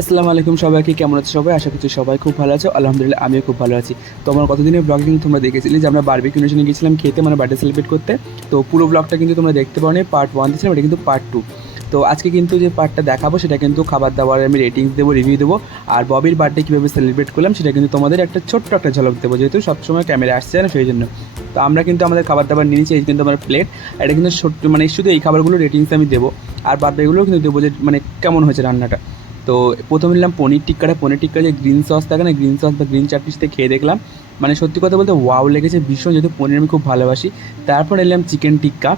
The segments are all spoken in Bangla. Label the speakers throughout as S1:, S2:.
S1: আসসালামু আলাইকুম সবাইকে, কেমন আছে সবাই? আশা করছি সবাই খুব ভালো আছো। আলহামদুলিল্লাহ, আমিও খুব ভালো আছি। তো আমার কতদিনের ব্লগ কিন্তু তোমরা দেখেছিলে যে আমরা বারবিকিউ নেশনে গেছিলাম খেতে মানে বার্থডে সেলিব্রেট করতে। তো পুরো ব্লগটা কিন্তু তোমরা দেখতে পাও পার্ট ওয়ান দিয়েছিলাম, এটা কিন্তু পার্ট টু তো আজকে কিন্তু যে পার্টটা দেখাবো, সেটা কিন্তু খাবার দাবার আমি রেটিংস দেবো রিভিউ দেবো। আর ববির বার্থডে কীভাবে সেলিব্রেট করলাম, সেটা কিন্তু তোমাদের একটা ছোট্ট একটা ঝলক দেবো, যেহেতু সবসময় ক্যামেরা আসছে না, সেই জন্য। তো আমরা কিন্তু আমাদের খাবার দাবার নিয়ে নিচ্ছি এই কিন্তু আমার প্লেট এটা কিন্তু ছোট্ট মানে শুধু এই খাবারগুলো রেটিংস আমি দেবো। আর বাকিগুলো কিন্তু দেবো যে মানে কেমন হয়েছে রান্নাটা। তো প্রথমে নিলাম পনির টিক্কাটা। পনির টিক্কা যে গ্রিন সস থাকে না গ্রিন সস বা গ্রিন চাটনির সাথে খেয়ে দেখলাম। মানে সত্যি কথা বলতে ওয়াও লেগেছে ভীষণ, যেহেতু পনির আমি খুব ভালোবাসি। তারপর এলাম চিকেন টিক্কা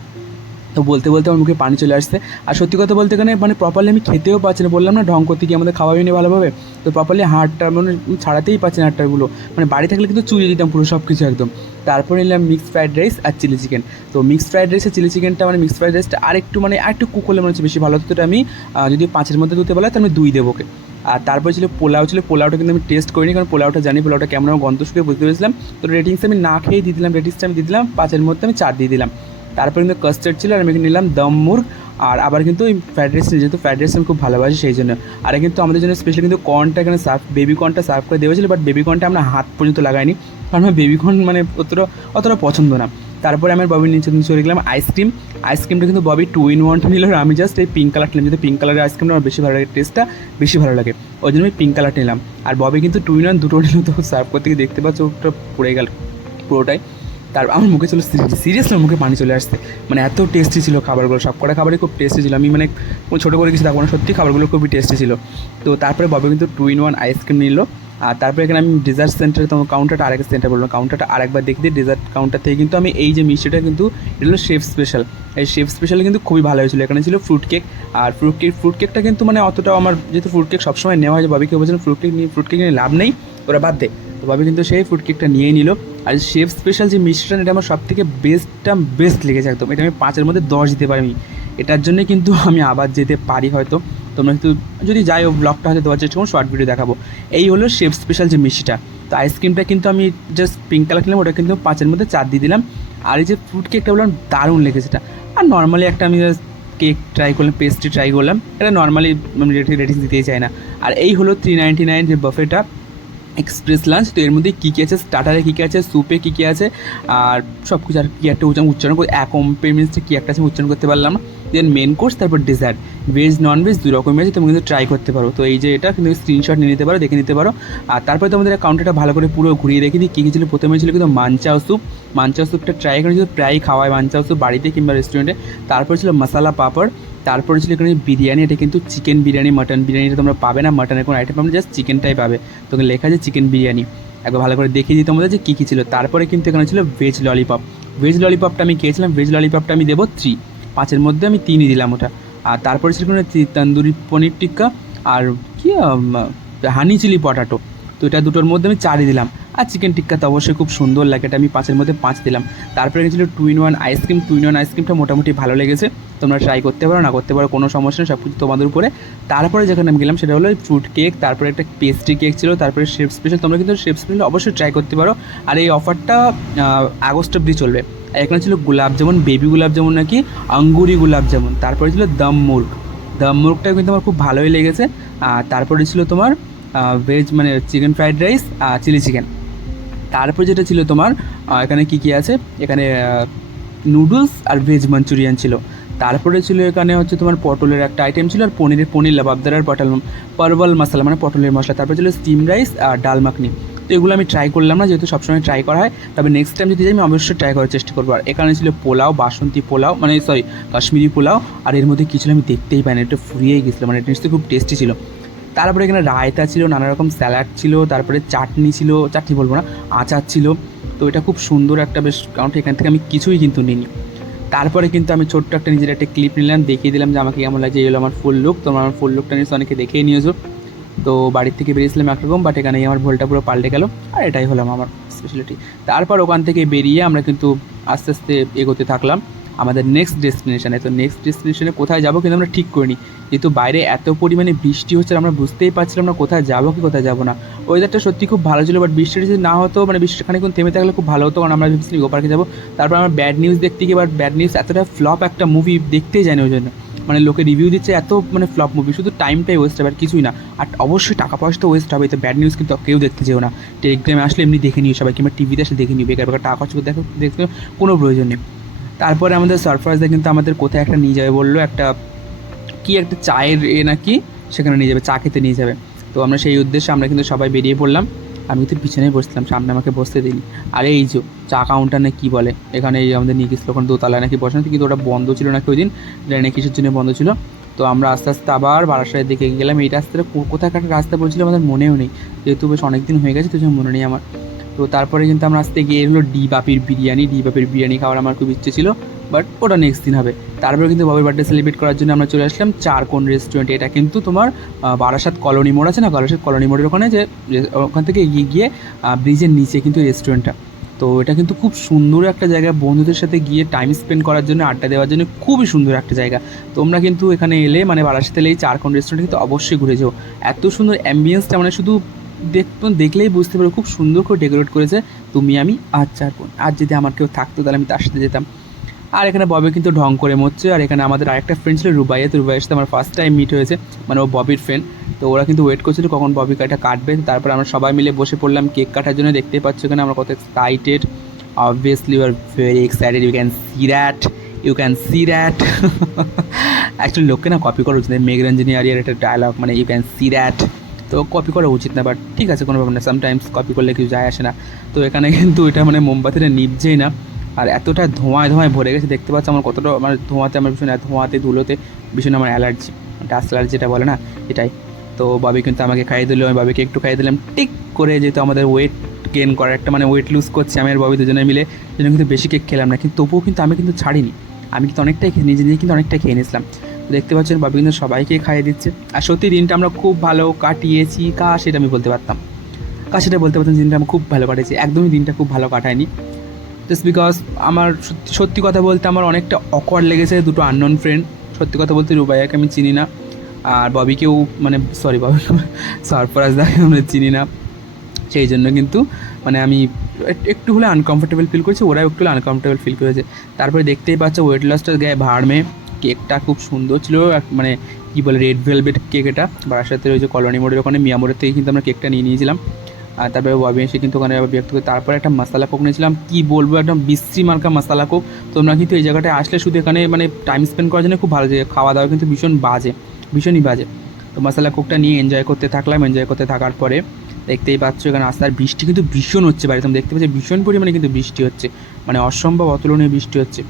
S1: তো বলতে বলতে আমার মুখে পানি চলে আসছে। আর সত্যি কথা বলতে এখানে মানে প্রপারলি আমি খেতেও পাচ্ছি না। বললাম না, ঢং করতে গিয়ে আমাদের খাওয়াই নি ভালোভাবে। তো প্রপারলি হাড়টা মানে ছাড়াতেই পাচ্ছি না হাড়টাগুলো। মানে বাড়ি থাকলে কিন্তু চুরিয়ে দিতাম পুরো সব কিছু একদম। তারপর নিলাম মিক্সড ফ্রাইড রাইস আর চিলি চিকেন তো মিক্সড ফ্রাইড রাইস আর চিলি চিকেনটা মানে মিক্স ফ্রাইড রাইসটা আরেকটু মানে আরেকটু কুক হলে মনে হচ্ছে বেশি ভালো। হতো আমি যদি পাঁচের মধ্যে দুতে বলা তো আমি দুই দেবো ওকে। আর তারপর ছিল পোলাও ছিল। পোলাওটা কিন্তু আমি টেস্ট করিনি কারণ পোলাওটা জানি, পোলাওটা কেমন গন্ধ শুকে বুঝতে পেরেছিলাম। তো রেটিংস আমি না খেয়ে দিয়ে দিলাম রেটিংসটা আমি দিয়ে দিলাম, পাঁচের মধ্যে আমি চার দিয়ে দিলাম। তারপর কিন্তু কাস্টার্ড ছিল, আর আমি এখানে নিলাম দম মুর্গ আর আবার কিন্তু ওই ফ্রাইড রাইস যেহেতু ফ্রাইড রাইস আমি খুব ভালোবাসি সেই জন্য। আর কিন্তু আমাদের জন্য স্পেশালি কিন্তু কর্নটা এখানে সার্ভ বেবি কর্নটা সার্ভ করে দেওয়া ছিল বাট বেবি কর্নটা আমরা হাত পর্যন্ত লাগাইনি, কারণ আমার বেবি কর্ন মানে অতটা অতটা পছন্দ না। তারপরে আমার ববির নিচে চলে গেলাম আইসক্রিম আইসক্রিমটা কিন্তু ববি টু ইন ওয়ানটা নিল আমি জাস্ট এই পিঙ্ক কালারটা নিলাম, যেহেতু পিঙ্ক কালারের আইসক্রিমটা আমার বেশি ভালো লাগে টেস্টটা বেশি ভালো লাগে। ওই জন্য আমি পিঙ্ক কালারটা নিলাম। আর ববি কিন্তু টু ইন ওয়ান দুটো নিল, তো সার্ভ করতে গিয়ে দেখতে পাচ্ছ, ওটা পড়ে গেল, পুরোটাই। তার আমার মুখে ছিল সিরিয়াসলি মুখে পানি চলে আসছে। মানে এত টেস্টি ছিল খাবারগুলো, সব কটা খাবারই খুব টেস্টি ছিল। আমি মানে ছোটো করে কিছু থাকব না, সত্যি খাবারগুলো খুবই টেস্টি ছিল। তো তারপরে ববি কিন্তু টু ইন ওয়ান আইসক্রিম নিল। আর তারপরে এখানে আমি ডেজার্ট সেন্টারে তোমার কাউন্টারটা আরেক সেন্টার বললাম। কাউন্টারটা আরেকবার দেখতে ডেজার্ট কাউন্টার থেকে কিন্তু আমি এই যে মিষ্টিটা কিন্তু, এটা হলো শেফ স্পেশাল এই শেফ স্পেশাল কিন্তু খুবই ভালো হয়েছিল। এখানে ছিল ফ্রুট কেক আর ফ্রুট কেক ফ্রুট কেকটা কিন্তু মানে অতটাও আমার যেহেতু ফ্রুট কেক সবসময় নেওয়া হয় ববিকে বলছিলাম ফ্রুট কেক নিয়ে ফ্রুট কেক নিয়ে লাভ নেই, ওরা বাদ দে। তো ভাবি কিন্তু সেই ফুড কেকটা নিয়েই নিল। আর শেফ স্পেশাল যে মিষ্টিটা, এটা আমার সব থেকে বেস্টটা বেস্ট লেগেছে একদম। এটা আমি পাঁচের মধ্যে দশ দিতে পারি এটার জন্যে কিন্তু আমি আবার যেতে পারি হয়তো। তোমরা কিন্তু যদি যাই ও ব্লগটা হয়তো দেওয়ার চেষ্টা করো শর্ট ভিডিও দেখাবো। এই হলো শেফ স্পেশাল যে মিষ্টিটা। তো আইসক্রিমটা কিন্তু আমি জাস্ট পিঙ্ক কালার কিনলাম ওটা কিন্তু পাঁচের মধ্যে চার দিয়ে দিলাম। আর এই যে ফ্রুট কেকটা বললাম, দারুণ লেগেছে এটা। আর নর্মালি একটা আমি কেক ট্রাই করলাম পেস্ট্রি ট্রাই করলাম। এটা নর্মালি রেটিং দিতেই চাই না। আর এই হলো থ্রি নাইনটি নাইন যে বাফেটা এক্সপ্রেস লাঞ্চ, তো এর মধ্যে কী কী আছে? স্টার্টারে কী কী আছে? স্যুপে কী কী আছে? আর সব কিছু আর কী একটা উচ্চারণ উচ্চারণ করে অ্যাকম্পেমেন্টসটা কী একটা আছে উচ্চারণ করতে পারলাম না। দেন মেন কোর্স তারপর ডেজার্ট ভেজ নন ভেজ দুই রকমের আছে, তুমি কিন্তু ট্রাই করতে পারো। তো এই যে এটা কিন্তু স্ক্রিনশট নিয়ে নিতে পারো, দেখে নিতে পারো। আর তারপরে তোমাদের কাউন্টারটা ভালো করে পুরো ঘুরিয়ে রেখে দিই কী কী ছিল। প্রথমে ছিল কিন্তু মাঞ্চাও স্যুপ মাঞ্চাও স্যুপটা ট্রাই করে কিন্তু প্রায় খাওয়ায় মাঞ্চাও স্যুপ বাড়িতে কিংবা রেস্টুরেন্টে তারপর ছিল মশালা পাপড়। তারপরে ছিল এখানে বিরিয়ানি, এটা কিন্তু চিকেন বিরিয়ানি মাটন বিরিয়ানিটা তোমরা পাবে না। মাটনের কোনো আইটেম পাবে জাস্ট চিকেনটাই পাবে। তোকে লেখা আছে চিকেন বিরিয়ানি। একবার ভালো করে দেখিয়ে দিই তোমাদের যে কী কী ছিল। তারপরে কিন্তু এখানে ছিল ভেজ ললিপপ ভেজ ললিপপটা আমি খেয়েছিলাম ভেজ ললিপপটা আমি দেবো থ্রি পাঁচের মধ্যে আমি তিনই দিলাম ওটা। আর তারপরে ছিল তন্দুরি পনির টিক্কা আর কি হানি চিলি পটাটো। তো এটা দুটোর মধ্যে আমি চারই দিলাম। আর চিকেন টিক্কা তো অবশ্যই খুব সুন্দর লাগে, এটা আমি পাঁচের মধ্যে পাঁচ দিলাম। তারপরে ছিল two in one ice cream two in one আইসক্রিমটা মোটামুটি ভালো লেগেছে। তোমরা ট্রাই করতে পারো, না করতে পারো, কোনো সমস্যা নেই, সব কিছু তোমাদের উপরে। তারপরে যেখানে আমি গেলাম সেটা হলো ফ্রুট কেক তারপরে একটা পেস্ট্রি কেক ছিল, তারপরে শেফ স্পেশাল তোমরা কিন্তু শেফ স্পেশাল অবশ্যই ট্রাই করতে পারো। আর এই অফারটা আগস্ট অব্দি চলবে। এখানে ছিল গোলাপ যেমন বেবি গোলাপ যেমন নাকি, আঙ্গুরি গোলাপ যেমন তারপরে ছিল দম মুর্গ। দম মুর্গটা কিন্তু আমার খুব ভালোই লেগেছে। আর তারপরে ছিল তোমার ভেজ মানে চিকেন ফ্রাইড রাইস আর চিলি চিকেন তারপর যেটা ছিল তোমার এখানে কি কি আছে? এখানে নুডলস আর ভেজ মাঞ্চুরিয়ান ছিল। তারপরে ছিল এখানে হচ্ছে তোমার পটলের একটা আইটেম ছিল আর পনিরের পনির লাবাবদার পটল পারবল মশলা মানে পটলের মশলা। তারপর ছিল স্টিম রাইস আর ডাল মাখনি। তো এগুলো আমি ট্রাই করলাম না, যেহেতু সবসময় ট্রাই করা হয়। তবে নেক্সট টাইম যদি যাই, আমি অবশ্যই ট্রাই করার চেষ্টা করব। আর এখানে ছিল পোলাও, বাসন্তী পোলাও মানে সরি কাশ্মীরি পোলাও। আর এর মধ্যে কিছু আমি দেখতেই পাইনি, একটু ফুরিয়েই গেছিল। মানে এটা খুব টেস্টি ছিল। তারপরে এখানে রায়তা ছিল নানা রকম স্যালাড ছিল, তারপরে চাটনি ছিল, চাটনি বলব না, আচার ছিল। তো এটা খুব সুন্দর একটা বেশ, কারণ এখান থেকে আমি কিছুই কিন্তু নিইনি। তারপরে কিন্তু আমি ছোট্ট একটা নিজের একটা ক্লিপ নিলাম, দেখিয়ে দিলাম যে আমাকে কেমন লাগছে, এই হলো আমার ফুল লুক তোমার আমার ফুল লুকটা নিশ্চয় অনেকে দেখেই নিয়েছো। তো বাড়ির থেকে বেরিয়েছিলাম একরকম বাট এখানে আমার ভুলটা পুরো পাল্টে গেল, আর এটাই হলাম আমার স্পেশালিটি তারপর ওখান থেকে বেরিয়ে আমরা কিন্তু আস্তে আস্তে এগোতে থাকলাম। আমাদের নেক্সট ডেস্টিনেশানে তো নেক্সট ডেস্টিনেশনে কোথায় যাব কিন্তু আমরা ঠিক করিনি। যেহেতু বাইরে এত পরিমাণে বৃষ্টি হচ্ছে, আমরা বুঝতেই পারছিলাম না কোথায় যাব কি কোথায় যাব না। ওয়েদারটা সত্যি খুব ভালো ছিল বাট বৃষ্টিটা যদি না হতো মানে বৃষ্টি খানিক্ষণ থেমে থাকলে খুব ভালো হতো, কারণ আমরা ভেবেছিলাম ইকো পার্কে যাব। তারপর আমরা ব্যাড নিউজ দেখতে গিয়ে বাট ব্যাড নিউজ এতটা ফ্লপ একটা মুভি দেখতেই জানি ওই জন্য। মানে লোকে রিভিউ দিচ্ছে, এত মানে ফ্লপ মুভি শুধু টাইমটাই ওয়েস্ট হবে, আর কিছুই না। আর অবশ্যই টাকা পয়সা তো ওয়েস্ট হবে তো ব্যাড নিউজ কিন্তু কেউ দেখতে যেও না। টেলিগ্রামে আসলে এমনি দেখে নিও সবাই কিংবা টিভিতে এসে দেখে নিও। বেকার বেকার টাকা খরচ করে দেখো, দেখতে কোনো প্রয়োজন নেই। তারপরে আমাদের সারপ্রাইজে কিন্তু আমাদের কোথায় একটা নিয়ে যাবে বলল একটা, কি একটা চায়ের এ নাকি সেখানে নিয়ে যাবে, চা খেতে নিয়ে যাবে। তো আমরা সেই উদ্দেশ্যে আমরা কিন্তু সবাই বেরিয়ে পড়লাম। আমি কিন্তু পিছনেই বসছিলাম সামনে আমাকে বসতে দিইনি। আর এই যে চা কাউন্টার না কী বলে, এখানে এই আমাদের নিয়ে গেছিল ওখানে দোতলায় নাকি বসানো কিন্তু ওটা বন্ধ ছিল নাকি ওই দিন, জানি না কিসের জন্য বন্ধ ছিল। তো আমরা আস্তে আস্তে আবার বারাসাতের দিকে গেলাম। এই রাস্তাটা কোথায় একটা রাস্তা বলছিল আমাদের মনেও নেই। যেহেতু বেশ অনেক দিন হয়ে গেছে, তো মনে নেই আমার। তো তারপরে কিন্তু আমরা আসতে গিয়ে হলো ডি বাপির বিরিয়ানি ডি বাপির বিরিয়ানি খাওয়ার আমার খুব ইচ্ছে ছিল বাট ওটা নেক্সট দিন হবে। তারপরে কিন্তু ববির বার্থডে সেলিব্রেট করার জন্য আমরা চলে আসলাম চার কোন রেস্টুরেন্টে এটা কিন্তু তোমার বারাসাত কলোনি মোড় আছে না? বারাসাত কলোনি মোড়ের ওখানে যে ওখান থেকে এগিয়ে গিয়ে ব্রিজের নিচে কিন্তু রেস্টুরেন্টটা তো এটা কিন্তু খুব সুন্দর একটা জায়গা। বন্ধুদের সাথে গিয়ে টাইম স্পেন্ড করার জন্য, আড্ডা দেওয়ার জন্য খুবই সুন্দর একটা জায়গা। তোমরা কিন্তু এখানে এলে মানে বারাসাতে এলে এই চারকোন রেস্টুরেন্টে কিন্তু অবশ্যই ঘুরে যাও। এত সুন্দর অ্যাম্বিয়েন্সটা মানে শুধু দেখলেই বুঝতে পারো খুব সুন্দর করে ডেকোরেট করেছে তুমি, আমি আর চারকোন আর যদি আমার কেউ থাকতো, তাহলে আমি তার সাথে যেতাম। আর এখানে ববি কিন্তু ঢং করে মরছে, আর এখানে আমাদের আরেকটা ফ্রেন্ড ছিল রুবাইয়া, তো রুবাইয়ের সাথে আমার ফার্স্ট টাইম মিট হয়েছে মানে ও ববির ফ্রেন্ড তো ওরা কিন্তু ওয়েট করছিল কখন ববি কাটা কাটবে, তারপর আমরা সবাই মিলে বসে পড়লাম কেক কাটার জন্য, দেখতেই পাচ্ছ এখানে আমরা কত excited obviously you are very excited you can see that you can see that actually লোককে না কপি করা উচিত মেঘরঞ্জনী আরিয়ার একটা ডায়লগ মানে ইউ ক্যান সি দ্যাট তো কপি করা উচিত না বাট ঠিক আছে, কোনো ব্যাপার না সামটাইমস কপি করলে কিছু যায় আসে না। তো এখানে কিন্তু এটা মানে মোমবাতিটা নিভছেই না, আর এতটা ধোঁয়ায় ধোঁয়ায় ভরে গেছে, দেখতে পাচ্ছ আমার কতটা মানে ধোঁয়াতে, আমার ভীষণ ধোঁয়াতে, ধুলোতে ভীষণ আমার অ্যালার্জি ডাস্ট অ্যালার্জি যেটা বলে না, এটাই। তো বাবি কিন্তু আমাকে খাইয়ে দিল, আমি বাবিকে একটু খাইয়ে দিলাম টিক করে যেহেতু আমাদের ওয়েট গেন করার একটা মানে ওয়েট লুজ করছি, আমি আর ববি দুজনে মিলে জন্য কিন্তু বেশি কেক খেলাম না, কিন্তু তবুও কিন্তু আমি কিন্তু ছাড়িনি। আমি কিন্তু অনেকটাই নিজে নিজে কিন্তু অনেকটাই খেয়ে নিয়েছিলাম। দেখতে পাচ্ছেন বাবি কিন্তু সবাইকে খাইয়ে দিচ্ছে। আর সত্যি দিনটা আমরা খুব ভালো কাটিয়েছি। কা সেটা আমি বলতে পারতাম। কা সেটা বলতে পারতাম দিনটা আমি খুব ভালো কাটিয়েছি একদমই দিনটা খুব ভালো কাটায়নি। জাস্ট বিকজ আমার সত্যি- কথা বলতে আমার অনেকটা অকওয়ার্ড লেগেছে দুটো আননোন ফ্রেন্ড সত্যি কথা বলতে রুবাইয়াকে আমি চিনি না। আর ববিকেও মানে সরি ববি সরফরাজ দাকে আমরা চিনি না। সেই জন্য কিন্তু মানে আমি এক- একটু হলে আনকমফোর্টেবল ফিল করছি। ওরাও একটু হলে আনকমফোর্টেবল ফিল করেছে। তারপরে দেখতেই পাচ্ছ ওয়েট লসটার গায়ে ভাড় মেয়ে। কেকটা খুব সুন্দর ছিল মানে কী বলে রেড ভেলভেট কেক এটা বারাসাতের ওই যে কলোনি মোড়ের ওখানে মিয়া মোড়ের থেকে কিন্তু আমরা কেকটা নিয়ে নিয়েছিলাম। আর তারপরে ববি এসে কিন্তু ওখানে বিরক্ত করে তারপরে একটা মশলা কোক নিয়েছিলাম কী বলব, একদম বিশ্রী মার্কা মশলা কোক তোমরা কিন্তু এই জায়গাটায় আসলে শুধু এখানে মানে টাইম স্পেন্ড করার জন্য খুব ভালো জায়গা খাওয়া দাওয়া কিন্তু ভীষণ বাজে, ভীষণই বাজে। তো মশলা কোকটা নিয়ে এনজয় করতে থাকলাম এনজয় করতে থাকার পরে দেখতেই পাচ্ছ এখানে আস্তে বৃষ্টি কিন্তু ভীষণ হচ্ছে বাড়িতে। দেখতে পাচ্ছ ভীষণ পরিমাণে কিন্তু বৃষ্টি হচ্ছে মানে অসম্ভব অতুলনীয় বৃষ্টি হচ্ছে।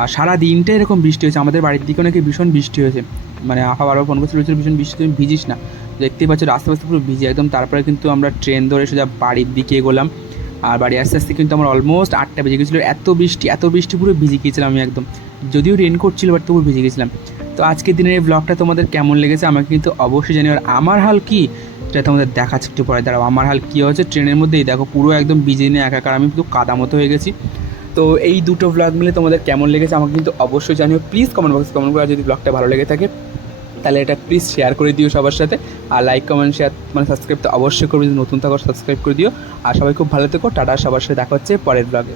S1: আর সারা দিনটা এরকম বৃষ্টি হয়েছে। আমাদের বাড়ির দিকে নাকি ভীষণ বৃষ্টি হয়েছে। মানে আফা বারবার ফোন করছিল ভীষণ বৃষ্টি, তুমি ভিজিস না। দেখতেই পাচ্ছ, রাস্তা রাস্তা পুরো ভিজে। একদম তারপরে কিন্তু আমরা ট্রেন ধরে সোজা বাড়ির দিকে এগোলাম। আর বাড়ি আস্তে আস্তে কিন্তু আমার অলমোস্ট আটটা বেজে গেছিল। এত বৃষ্টি এত বৃষ্টি পুরো ভিজে গিয়েছিলাম আমি একদম। যদিও রেনকোট ছিল বাট তবু ভিজে গেছিলাম। তো আজকের দিনের এই ব্লগটা তোমাদের কেমন লেগেছে, আমাকে কিন্তু অবশ্যই জানিও। আর আমার হাল কি? সেটা তোমাদের দেখাচ্ছে একটু পরে। দাঁড়াও, আমার হাল কী হয়েছে? ট্রেনের মধ্যেই দেখো, পুরো একদম ভিজে নিয়ে একাকার। আমি পুরো কাদা মতো হয়ে গেছি। তো এই দুটো ব্লগ মিলে তোমাদের কেমন লেগেছে আমাকে কিন্তু অবশ্যই জানিও। প্লিজ কমেন্ট বক্সে কমেন্ট করে যদি ব্লগটা ভালো লেগে থাকে, তাহলে এটা প্লিজ শেয়ার করে দিও সবার সাথে। আর লাইক কমেন্ট শেয়ার মানে সাবস্ক্রাইব তো অবশ্যই করবে যদি নতুন থাকো সাবস্ক্রাইব করে দিও। আর সবাই খুব ভালো থেকো। টাটা, সবার সাথে দেখা হচ্ছে পরের ব্লগে